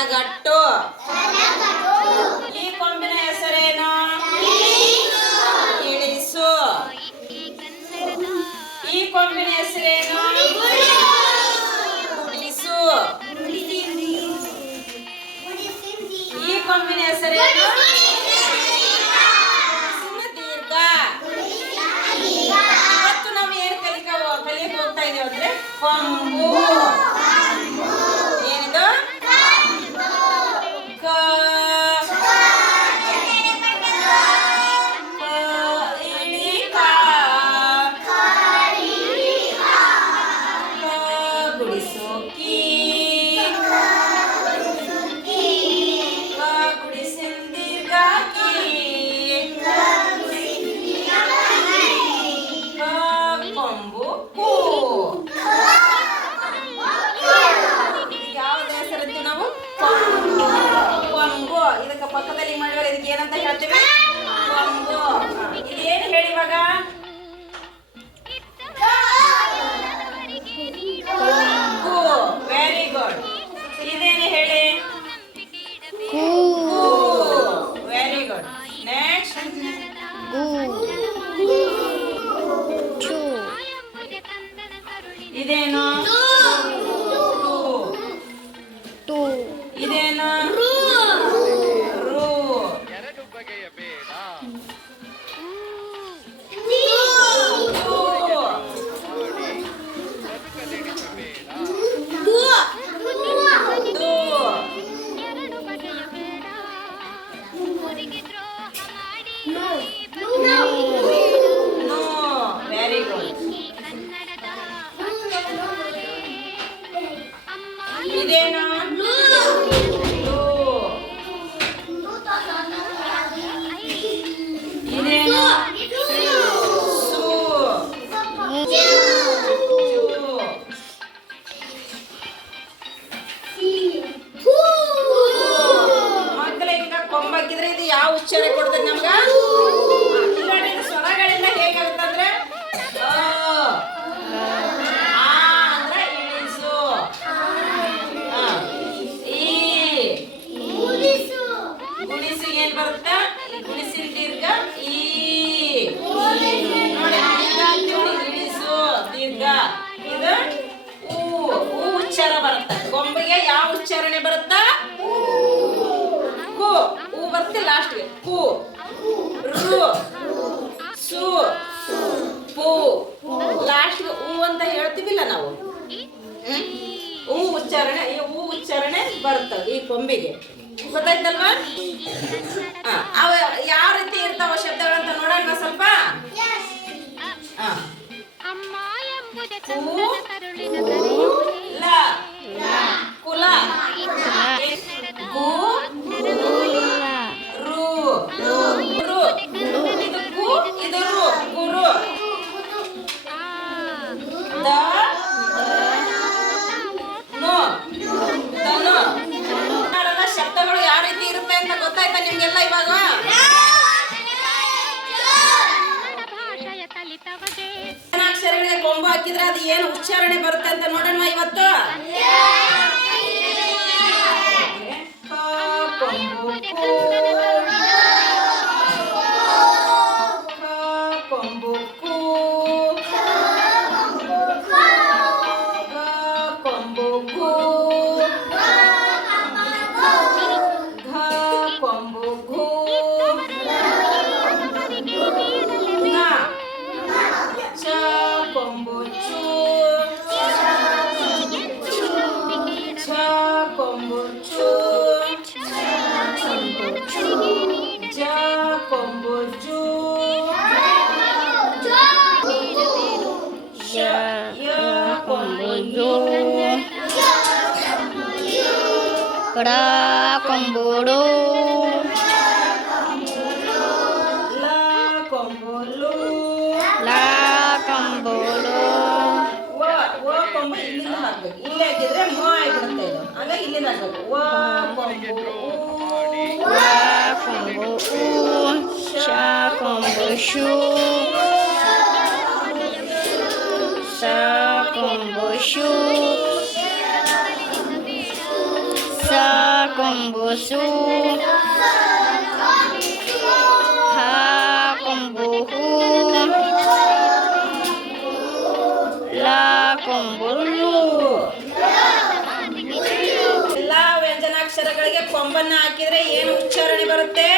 ಸಲಗಟ್ಟು. ಈ ಕೊಂಬಿನ ಹೆಸರೇನು? ಇಳಿಸು. ಈ ಕೊಂಬಿನ ಹೆಸರೇನು? ಗುಡಿಸು. ಈ ಕೊಂಬಿನ ಹೆಸರೇನು? ದೀರ್ಘ. ಇವತ್ತು ನಾವು ಏನು ಕಲಿಯಕ್ಕೆ ಹೋಗ್ತಾ ಇದೀವಿ ಅಂದ್ರೆ ಕೊಂಬು. ಏನಿದು? ಇದಕ್ಕೆ ಪಕ್ಕದಲ್ಲಿ ಮಾಡಿದ್ರೆ ಇದಕ್ಕೆ ಏನಂತ ಹೇಳ್ತೀವಿ? ಕೊಂಬು. ಇದೇನು ಹೇಳಿ ಇವಾಗ? Very good. ಇದೇನು ಹೇಳಿ? Very good. ನೆಕ್ಸ್ಟ್ ಇದೇನು? ಇದೇನು? Very good. ಇದೇನು? ಇದೇನು? ಮಕ್ಕಳ ಈಗ ಕೊಂಬಾಕಿದ್ರೆ ಇದು ಯಾವ ಉಚ್ಚಾರ ಕೊಡ್ತದೆ ನಮ್ಗ? ಸ್ವರಗಳೆಲ್ಲ ಹೇಗಾಗುತ್ತಂದ್ರೆ ಅಂದ್ರೆ ಇಳಿಸು. ಗುಣಿಸು ಏನ್ ಬರುತ್ತಾ? ಗುಣಿಸಿನ ದೀರ್ಘ ಈ. ಇಳಿಸು ದೀರ್ಘ. ಇದು ಉಚ್ಚಾರ ಬರುತ್ತ. ಕೊಂಬಿಗೆ ಯಾವ ಉಚ್ಚಾರಣೆ ಬರುತ್ತಾ? ಕು. ಬರುತ್ತೆ ಲಾಸ್ಟ್ಗೆ. ಕು ರು ಸು ಪು. ಲಾಸ್ಟ್ಗೆ ಅಂತ ಹೇಳ್ತೀವಿಲ್ಲ ನಾವು. ಉಚ್ಚಾರಣೆ ಬರುತ್ತವೆ ಈ ಕೊಂಬಿಗೆ. ಗೊತ್ತಾಯ್ತಲ್ವಾ? ಅವ ಯಾವ ರೀತಿ ಇರ್ತಾವ ಶಬ್ದಗಳಂತ ನೋಡೋಣ ಸ್ವಲ್ಪ. ಕುಲ. ಗು ರು ರು. ಇದು ಕು, ಇದು ರು. ಗುರು. ದ ನು ದನು. ಶಬ್ದಗಳು ಯಾವ ರೀತಿ ಇರುತ್ತೆ ಅಂತ ಗೊತ್ತಾಯ್ತಾ ನಿಮ್ಗೆಲ್ಲ ಇವಾಗ? ಅಕ್ಷರಗಳಿಗೆ ಕೊಂಬು ಹಾಕಿದ್ರೆ ಅದು ಏನು ಉಚ್ಚಾರಣೆ ಬರುತ್ತೆ ಅಂತ ನೋಡೋಣ ಇವತ್ತು. ಕೊಂಬು ಕು. ಕೊಂಬು ಕು. ಕೊಂಬು ಘು. ಚ ಕೊಂಬು ಚು. ಛ ಕೊಂಬು ಚು. ಜ ಕೊಂಬು ಜು. ಯ ಕೊಂಬು ಯು. ಕಡ ಕೊಂಬುಡು. ಲ ಕೊಂಬುಲು. ಲಾ ಕೊಂಬುಡು. ಕೊಂಬು ಇಲ್ಲಿಂದ ಹಾಕ್ಬೇಕು. ಇಲ್ಲೇ ಹಾಕಿದ್ರೆ ಮೋ ಆಗಿಬಿಡುತ್ತೆ ಇದು. ಹಾಗಾಗಿ ಇಲ್ಲಿಂದ ಹಾಕ್ಬೇಕು. ಕೊಂಬು ಕೊಂಬು ಶ ಕೊಂಬು ಶು. ಸ ಕೊಂಬು ಶು. ಸ ಕೊಂಬು ಸು ಹ ಕೊಂಬು ಹೂ ಲ ಕೊಂಬು ಲು ಎಲ್ಲಾ ವ್ಯಂಜನಾಕ್ಷರಗಳಿಗೆ ಕೊಂಬನ್ನ ಹಾಕಿದ್ರೆ ಏನು ಉಚ್ಚಾರಣೆ ಬರುತ್ತೆ?